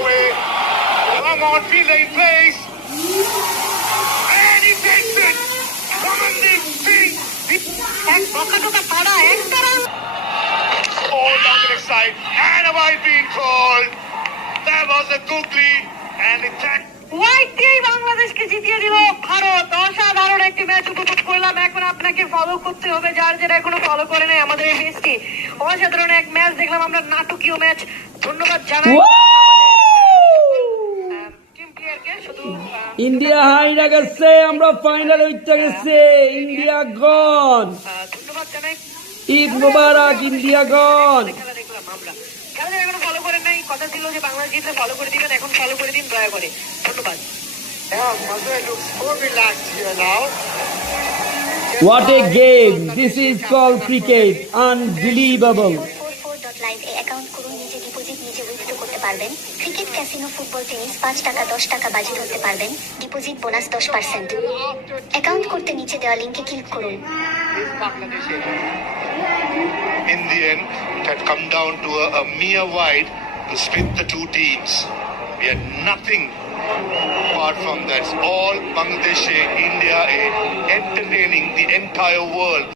away. Long on fielder in place. And he takes it. Ramandeep Singh. এক বকাটোকা পাড়া একটা run All down the leg side. And a wide being called. There was a googly. And it tagged. White দিয়েই বাংলাদেশকে জিতিয়ে দিল ভারত। অসাধারণ একটি match উপভোগ করলাম। এখন আপনাকে ফলো করতে হবে, যার যেটা এখনো ফলো করে নাই আমাদের এই পেজটি। অসাধারণ এক ম্যাচ দেখলাম আমরা, নাটকীয় ম্যাচ। ধন্যবাদ জানাই টিম প্লেয়ারকে। শুধু ইন্ডিয়া হাইরা গেছে, আমরা ফাইনালে উঠতে গেছে। ইন্ডিয়া গন, ধন্যবাদ জানাই। ঈদ মুবারক, ইন্ডিয়া গন। খেলা দেখলাম আমরা, যারা এখনো ফলো করেন নাই, কথা ছিল যে বাংলাদেশ জিতলে ফলো করে দিবেন, এখন ফলো করে দিন দয়া করে। ধন্যবাদ। Yeah, Mazhar looks so relaxed here now. What a game! This is called cricket. Unbelievable. 44.live A account করুন, নিজে ডিপোজিট নিজে উইথড্র করতে পারবেন। ক্রিকেট, ক্যাসিনো, ফুটবল, টেনিস 5 টাকা 10 টাকা বাজি ধরতে পারবেন। Deposit bonus 10%। অ্যাকাউন্ট করতে নিচে দেওয়া লিংকে ক্লিক করুন। In the end, it had come down to a mere wide to split the two teams. We had nothing apart from that. All Bangladesh, India, entertaining the entire world.